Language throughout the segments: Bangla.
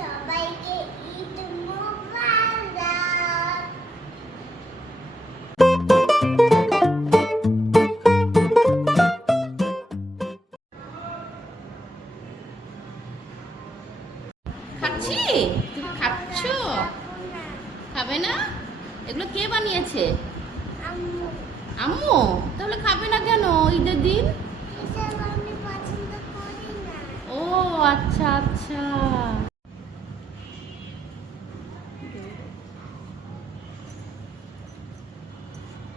সবাইকে ঈদ মোবারক। খাচ্ছি? তুমি খাচ্ছ? খাবে না? এগুলো কে বানিয়েছে? আম্মু, আম্মু? তাহলে খাবে না কেন ঈদের দিন? এসব আমি পছন্দ করি না। ও আচ্ছা আচ্ছা।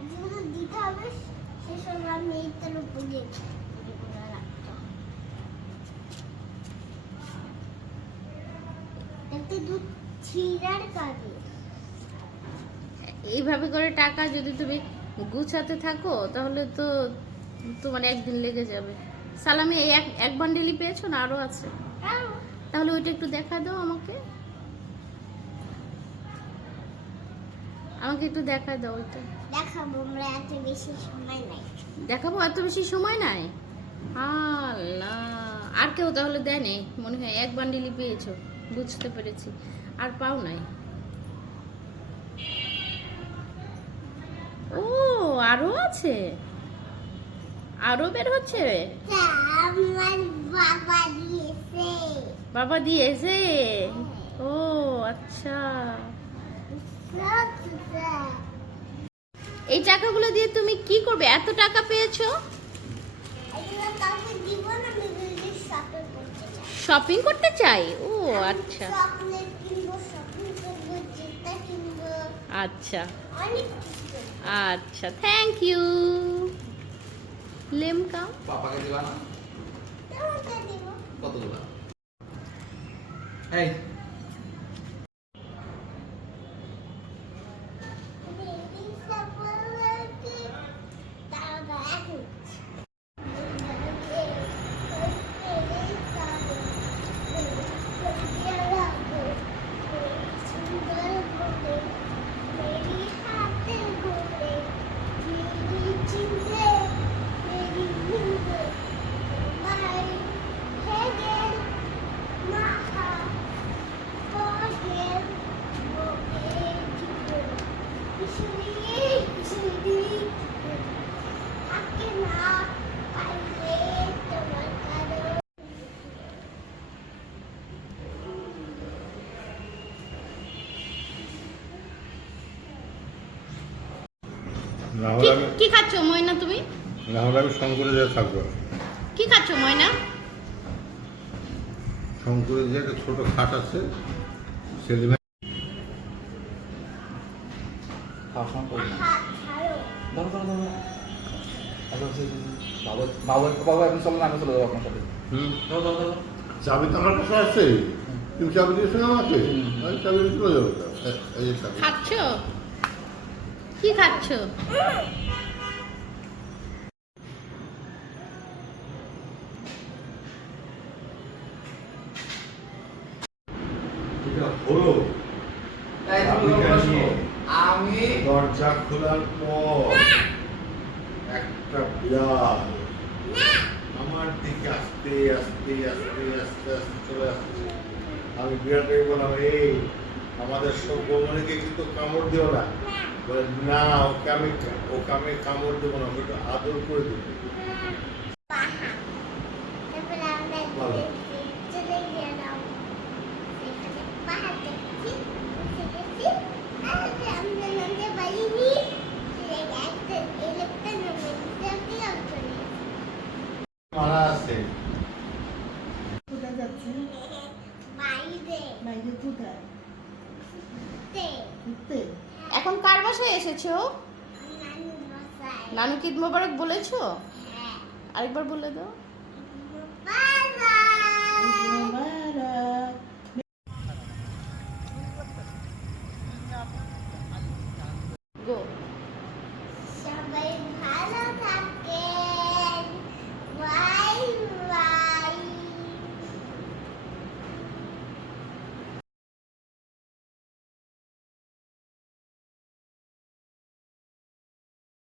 যেগুলো দিতে হবে সেসব আমি এইটার উপরে রাখতাম। একটা দুধ ছিঁড়ার কাজে এইভাবে করে টাকা যদি তুমি গুছাতে থাকো তাহলে তো তোমার একদিন লেগে যাবে। সালামি এই এক বান্ডেলই পেয়েছো না আরো আছে? তাহলে ওইটা একটু দেখা দাও আমাকে। আমাকে একটু দেখা দাও ওইটা। দেখাবো, আমরা এত বেশি সময় নাই। দেখাবো? এত বেশি সময় নাই? আল্লাহ, আর কেউ তাহলে দেয় নেই মনে হয়? এক বান্ডিলই পেয়েছো, বুঝতে পেরেছি। আর পাও নাই? ও আরো আছে, আরো বের হচ্ছে। আমার বাবা দিয়েছে। বাবা দিয়েছে? ও আচ্ছা। এই টাকাগুলো দিয়ে তুমি কি করবে? এত টাকা পেয়েছো? এগুলো কাউকে দিব না, আমি এগুলো শপিং করতে চাই। শপিং করতে চাই? ও আচ্ছা চকলেট কিনবো, শপিং করবো, জুতা কিনবো, আচ্ছা অনেক কিছু। আচ্ছা, থ্যাংক ইউ। লেমকা পাপাকে দিবা না? তোমাকে দিব। কতগুলো? এই বেবি সাপোর্টে দাদা এখন নাহলে আমি কি খাচ্ছো ময়না তুমি? নাহলে আমি শঙ্করে যেয়ে থাকবো। কি খাচ্ছো ময়না? শঙ্করে যে একটা ছোট খাট আছে সেলিমে খাওয়া করি না। হাত ছাড়ো। ধরো ধরো ধরো। আচ্ছা আচ্ছা, বাবা বাবা বাবা এখন চলো না, আমি চলে যাবো আপনার সাথে। ধরো ধরো ধরো। চাবি তো আমার কাছে আছে। তুমি চাবি দিয়েছো না আমাকে? আমি চাবি দিয়ে চলে যাবো তো। এই যে চাবি। খাচ্ছো? কি খাচ্ছো? এটা হলো এই তুমি চাবিটা বসো। নিয়ে আমি দরজা খোলার পর একটা বিড়াল আমার দিকে আস্তে আস্তে আস্তে আস্তে আস্তে চলে আসছে। আমি বিড়ালটাকে বললাম, এই আমাদের সব বৌমনিকে কিন্তু কামড় দিও না। বলে না, ওকে আমি কামড় দেবো না, ওকে আদর করে দেবো। তারপরে আমরা ভালো। চলে গেলাম সেখানে পাহাড় দেখছি, উঠে গেছি, তারপরে আমরা নন্দে বাড়ি নিয়ে একটা এলেকটা নেমে দিতে চলে মারা আছে। কোথায় যাচ্ছি? বাইরে বাইরে কোথায়? ঘুরতে। ঘুরতে? এখন কার বাসায় এসেছো? নানু মশাই। নানুকে ঈদ মোবারক বলেছো? হ্যাঁ। আরেকবার বলে দাও।